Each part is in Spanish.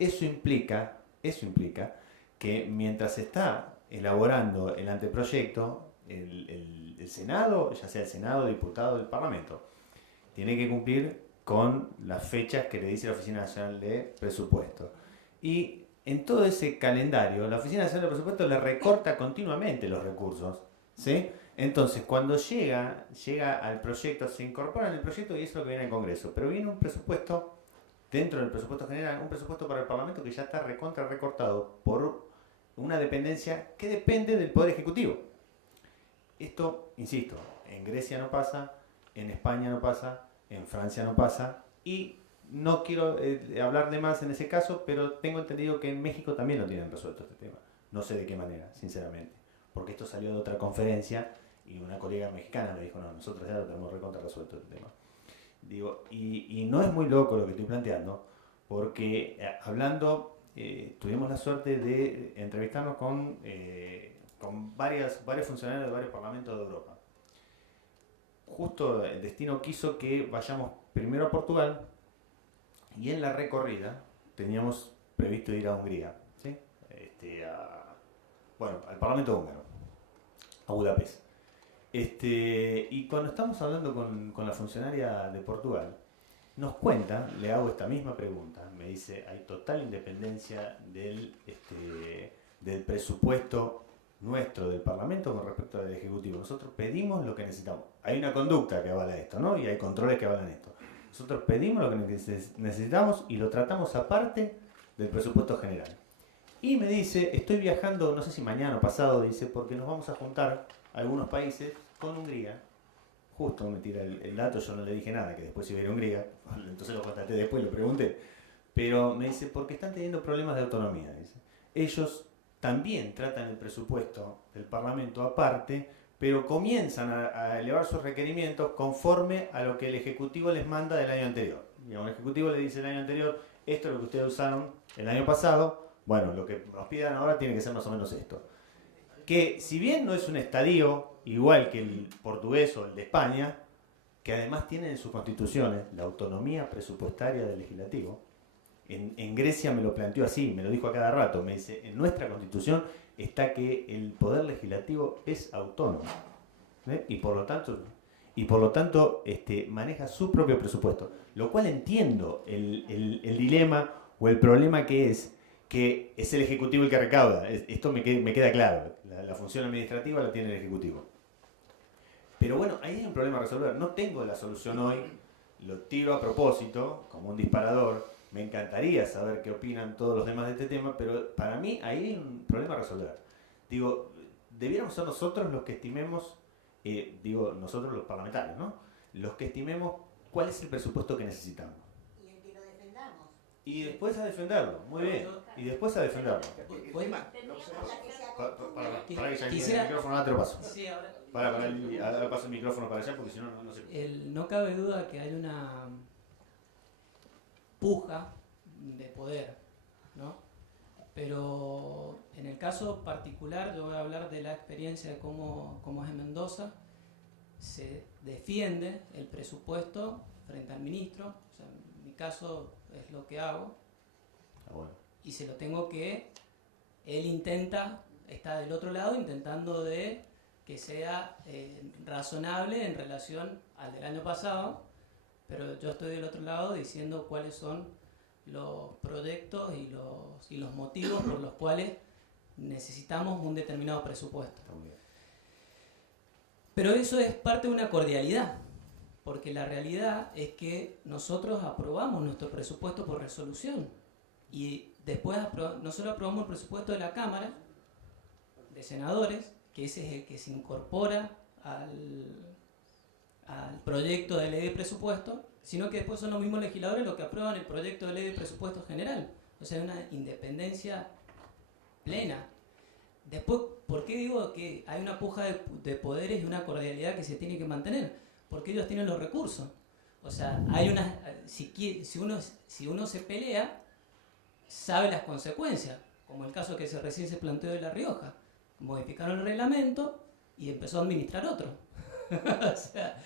Eso implica que mientras se está elaborando el anteproyecto, el Senado, ya sea el Senado, diputado, el Parlamento, tiene que cumplir con las fechas que le dice la Oficina Nacional de Presupuesto. Y en todo ese calendario, la Oficina Nacional de Presupuesto le recorta continuamente los recursos, ¿sí? Entonces, cuando llega al proyecto, se incorpora en el proyecto y eso es lo que viene al Congreso. Pero viene un presupuesto, dentro del presupuesto general, un presupuesto para el Parlamento que ya está recontra recortado por una dependencia que depende del Poder Ejecutivo. Esto, insisto, en Grecia no pasa, en España no pasa, en Francia no pasa, y no quiero hablar de más en ese caso, pero tengo entendido que en México también lo tienen resuelto este tema. No sé de qué manera, sinceramente, porque esto salió de otra conferencia y una colega mexicana me dijo, no, nosotros ya lo tenemos recontra resuelto este tema. Digo, y no es muy loco lo que estoy planteando, porque tuvimos la suerte de entrevistarnos con varios funcionarios de varios parlamentos de Europa. Justo el destino quiso que vayamos primero a Portugal y en la recorrida teníamos previsto ir a Hungría, ¿sí? Al Parlamento húngaro, a Budapest. Y cuando estamos hablando con la funcionaria de Portugal, nos cuenta, le hago esta misma pregunta, me dice, hay total independencia del presupuesto nuestro del Parlamento con respecto al Ejecutivo. Nosotros pedimos lo que necesitamos. Hay una conducta que avala esto, ¿no? Y hay controles que avalan esto. Nosotros pedimos lo que necesitamos y lo tratamos aparte del presupuesto general. Y me dice, estoy viajando, no sé si mañana o pasado, dice, porque nos vamos a juntar algunos países con Hungría. Justo me tira el dato, yo no le dije nada, que después iba a ir a Hungría, entonces lo contacté después, lo pregunté. Pero me dice, porque están teniendo problemas de autonomía, dice. Ellos también tratan el presupuesto del Parlamento aparte, pero comienzan a elevar sus requerimientos conforme a lo que el Ejecutivo les manda del año anterior. Digamos, el Ejecutivo le dice el año anterior, esto es lo que ustedes usaron el año pasado, bueno, lo que nos pidan ahora tiene que ser más o menos esto. Que si bien no es un estadio igual que el portugués o el de España, que además tienen en sus constituciones la autonomía presupuestaria del legislativo, en Grecia me lo planteó así, me lo dijo a cada rato, me dice, en nuestra constitución está que el poder legislativo es autónomo, ¿eh? y por lo tanto maneja su propio presupuesto, lo cual entiendo el dilema o el problema que es el Ejecutivo el que recauda. Esto me queda claro, la función administrativa la tiene el Ejecutivo. Pero bueno, ahí hay un problema a resolver. No tengo la solución hoy, lo tiro a propósito, como un disparador. Me encantaría saber qué opinan todos los demás de este tema, pero para mí ahí hay un problema a resolver. Digo, debiéramos ser nosotros los que estimemos, nosotros los parlamentarios, ¿no? Los que estimemos cuál es el presupuesto que necesitamos. Y el que lo defendamos. Y después a defenderlo, muy bien. Y después a defenderlo. Para que ya el micrófono, ahora te lo paso. Sí, ahora Paso el micrófono para allá porque si no, no sé. No cabe duda que hay una puja de poder, ¿no? Pero en el caso particular yo voy a hablar de la experiencia de cómo es en Mendoza. Se defiende el presupuesto frente al ministro, o sea, en mi caso es lo que hago, Bueno. y se lo tengo que, él está del otro lado intentando de que sea razonable en relación al del año pasado, pero yo estoy del otro lado diciendo cuáles son los proyectos y los motivos por los cuales necesitamos un determinado presupuesto. Pero eso es parte de una cordialidad, porque la realidad es que nosotros aprobamos nuestro presupuesto por resolución y después no solo aprobamos el presupuesto de la Cámara de Senadores, que ese es el que se incorpora al proyecto de ley de presupuesto, sino que después son los mismos legisladores los que aprueban el proyecto de ley de presupuesto general. O sea, hay una independencia plena. Después, ¿por qué digo que hay una puja de poderes y una cordialidad que se tiene que mantener? Porque ellos tienen los recursos. O sea, si uno se pelea, sabe las consecuencias, como el caso que recién se planteó de La Rioja. Modificaron el reglamento y empezó a administrar otro. O sea,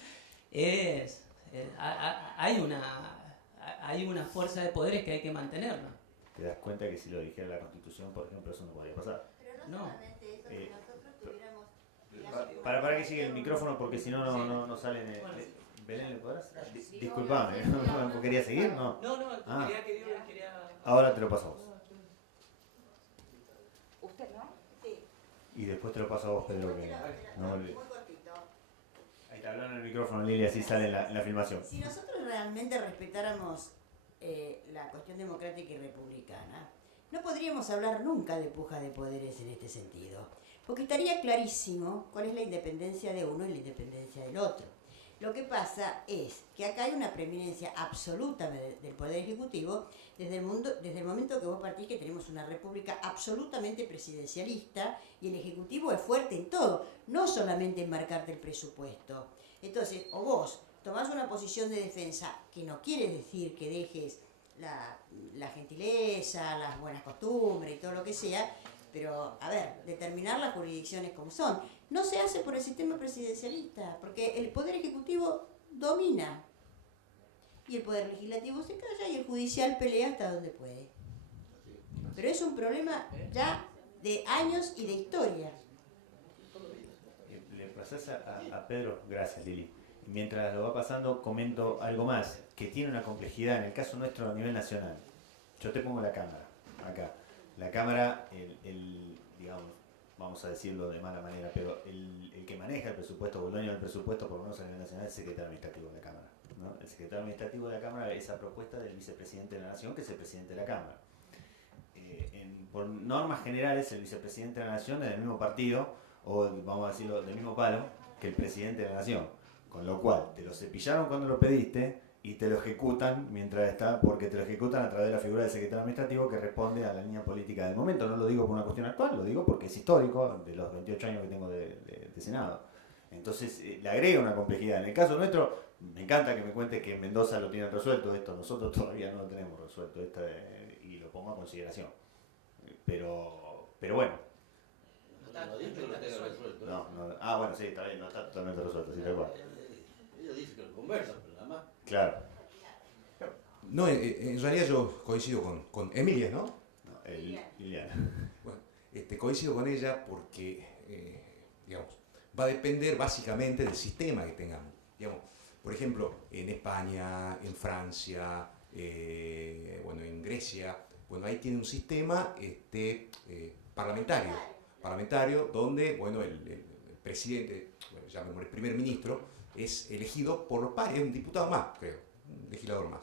hay una fuerza de poderes que hay que mantenerla. te das cuenta que si lo dijera la Constitución, por ejemplo, eso no podría pasar. Pero no, No. solamente eso, Eh, si nosotros tuviéramos... digamos, Para que siga el micrófono, porque si no, no salen. Bueno. Belén, ¿le podrás? Sí, Disculpame, obvio. ¿no quería seguir? No. No, Ah. quería... Ahora te lo paso a vos. ¿Usted no? Sí. Y después te lo paso a vos, Pedro, que no me olvides. Muy cortito. Ahí está hablando en el micrófono, Lili, así sale en la filmación. Si nosotros realmente respetáramos la cuestión democrática y republicana, no podríamos hablar nunca de puja de poderes en este sentido, porque estaría clarísimo cuál es la independencia de uno y la independencia del otro. Lo que pasa es que acá hay una preeminencia absoluta del Poder Ejecutivo desde el momento que vos partís que tenemos una república absolutamente presidencialista y el Ejecutivo es fuerte en todo, no solamente en marcarte el presupuesto. Entonces, o vos tomás una posición de defensa que no quiere decir que dejes la gentileza, las buenas costumbres y todo lo que sea, pero, a ver, determinar las jurisdicciones como son. No se hace por el sistema presidencialista, porque el Poder Ejecutivo domina. Y el Poder Legislativo se calla y el Judicial pelea hasta donde puede. Pero es un problema ya de años y de historia. Le pasás a Pedro, gracias Lili. Mientras lo va pasando, comento algo más, que tiene una complejidad, en el caso nuestro a nivel nacional. Yo te pongo la cámara, acá. La cámara, digamos, vamos a decirlo de mala manera, pero el que maneja el presupuesto, o el dueño del presupuesto, por lo menos a nivel nacional, es el secretario administrativo de la Cámara, ¿no? El secretario administrativo de la Cámara es a propuesta del vicepresidente de la Nación, que es el presidente de la Cámara. Por normas generales, el vicepresidente de la Nación es del mismo partido, o vamos a decirlo, del mismo palo, que el presidente de la Nación. Con lo cual, te lo cepillaron cuando lo pediste y te lo ejecutan mientras está, porque te lo ejecutan a través de la figura del secretario administrativo que responde a la línea política del momento. No lo digo por una cuestión actual, lo digo porque es histórico, de los 28 años que tengo de Senado. Entonces, le agrega una complejidad. En el caso nuestro, me encanta que me cuentes que en Mendoza lo tienen resuelto esto, nosotros todavía no lo tenemos resuelto y lo pongo a consideración. Pero bueno. No dice que lo tenga resuelto. No, bueno, sí, está bien, no está totalmente resuelto, sí, tal cual. Ellos dicen que lo conversan, pero nada más. Claro. No, en realidad yo coincido con Emilia, ¿no? No, Liliana. Bueno, coincido con ella porque, digamos, va a depender básicamente del sistema que tengamos. Digamos, por ejemplo, en España, en Francia, bueno, en Grecia, bueno, ahí tiene un sistema parlamentario donde, bueno, el presidente, bueno, llamémosle primer ministro, es elegido por los pares, es un diputado más, creo, un legislador más.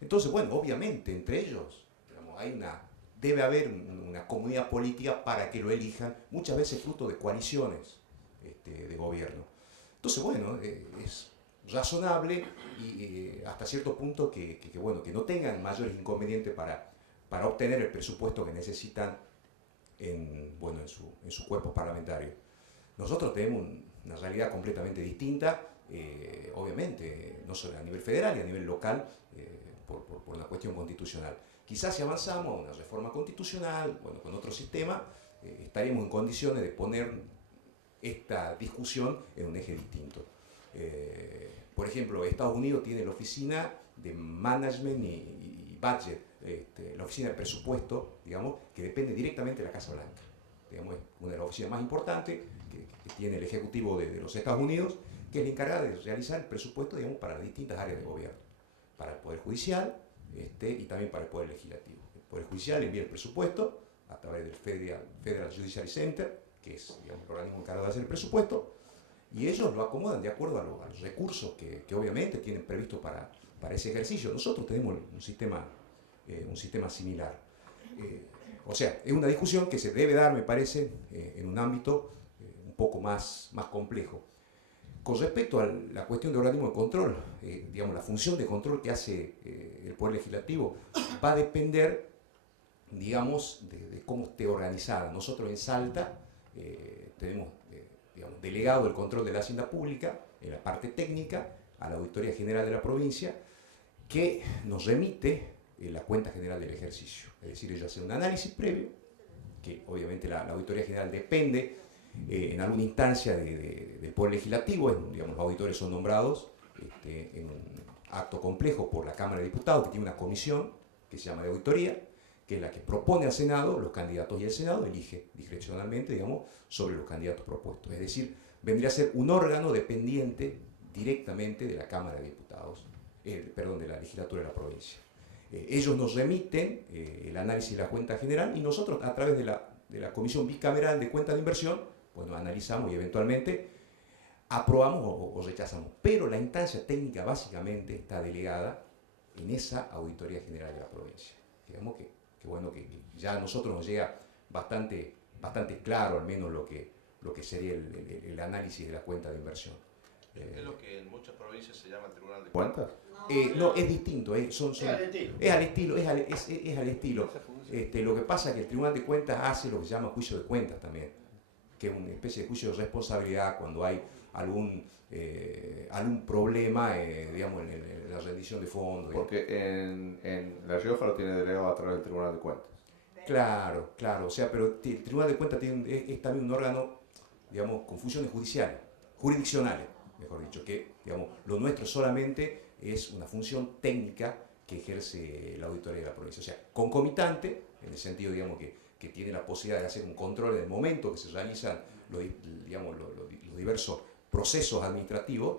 Entonces, bueno, obviamente entre ellos, digamos, debe haber una comunidad política para que lo elijan, muchas veces fruto de coaliciones de gobierno. Entonces, bueno, es razonable y hasta cierto punto que no tengan mayores inconvenientes para obtener el presupuesto que necesitan en su cuerpo parlamentario. Nosotros tenemos una realidad completamente distinta, obviamente, no solo a nivel federal y a nivel local, por una cuestión constitucional. Quizás si avanzamos a una reforma constitucional, bueno, con otro sistema, estaríamos en condiciones de poner esta discusión en un eje distinto. Por ejemplo, Estados Unidos tiene la oficina de management y budget, la oficina de presupuesto, digamos, que depende directamente de la Casa Blanca. Digamos, es una de las oficinas más importantes que tiene el Ejecutivo de los Estados Unidos, que es la encargada de realizar el presupuesto, digamos, para las distintas áreas de gobierno, para el Poder Judicial y también para el Poder Legislativo. El Poder Judicial envía el presupuesto a través del Federal Judiciary Center, que es, digamos, el organismo encargado de hacer el presupuesto, y ellos lo acomodan de acuerdo a los recursos que obviamente tienen previsto para ese ejercicio. Nosotros tenemos un sistema similar. O sea, es una discusión que se debe dar, me parece, en un ámbito un poco más complejo. Con respecto a la cuestión de organismo de control, digamos, la función de control que hace el Poder Legislativo va a depender, digamos, de cómo esté organizada. Nosotros en Salta tenemos, digamos, delegado el control de la hacienda pública en la parte técnica a la Auditoría General de la provincia, que nos remite la cuenta general del ejercicio. Es decir, ellos hacen un análisis previo, que obviamente la Auditoría General depende en alguna instancia del Poder Legislativo, digamos, los auditores son nombrados en un acto complejo por la Cámara de Diputados, que tiene una comisión que se llama de auditoría, que es la que propone al Senado los candidatos y el Senado elige discrecionalmente, digamos, sobre los candidatos propuestos. Es decir, vendría a ser un órgano dependiente directamente de la Cámara de Diputados, perdón, de la legislatura de la provincia. Ellos nos remiten el análisis de la cuenta general y nosotros a través de la Comisión Bicameral de Cuenta de Inversión, bueno, analizamos y eventualmente aprobamos o rechazamos. Pero la instancia técnica básicamente está delegada en esa Auditoría General de la provincia. Digamos que bueno, que ya a nosotros nos llega bastante claro al menos lo que sería el análisis de la cuenta de inversión. ¿Es lo que en muchas provincias se llama el Tribunal de Cuentas? No, es distinto, es al estilo. Lo que pasa es que el Tribunal de Cuentas hace lo que se llama juicio de cuentas también, que es una especie de juicio de responsabilidad cuando hay algún problema, digamos, en la rendición de fondos. Porque en La Rioja lo tiene delegado a través del Tribunal de Cuentas. Claro, o sea, pero el Tribunal de Cuentas es también un órgano, digamos, con funciones jurisdiccionales, mejor dicho, que, digamos, lo nuestro solamente es una función técnica que ejerce la auditoría de la provincia. O sea, concomitante, en el sentido, digamos, que tiene la posibilidad de hacer un control en el momento que se realizan los diversos procesos administrativos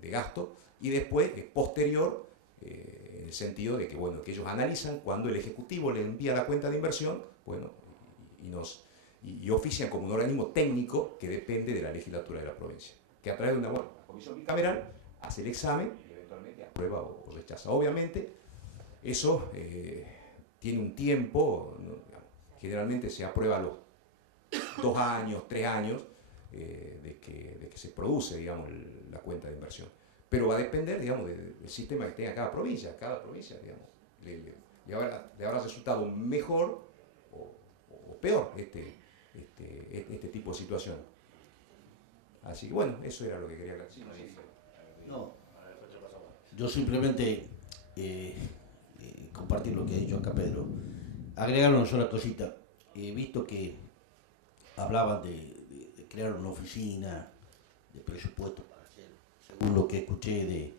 de gasto, y después, posterior, en el sentido de que, bueno, que ellos analizan cuando el Ejecutivo le envía la cuenta de inversión, bueno, y ofician como un organismo técnico que depende de la legislatura de la provincia, que a través de una comisión bicameral hace el examen y eventualmente aprueba o rechaza. Obviamente, eso tiene un tiempo, ¿no? Generalmente se aprueba a los 2 años, 3 años, de que se produce, digamos, la cuenta de inversión. Pero va a depender, digamos, del sistema que tenga cada provincia. Cada provincia, digamos, le habrá resultado mejor o peor este tipo de situación. Así que bueno, eso era lo que quería aclarar. Sí, no, yo simplemente compartir lo que ha dicho acá Pedro. Agregar una sola cosita. He visto que hablaban de crear una oficina de presupuesto para hacer, según lo que escuché, de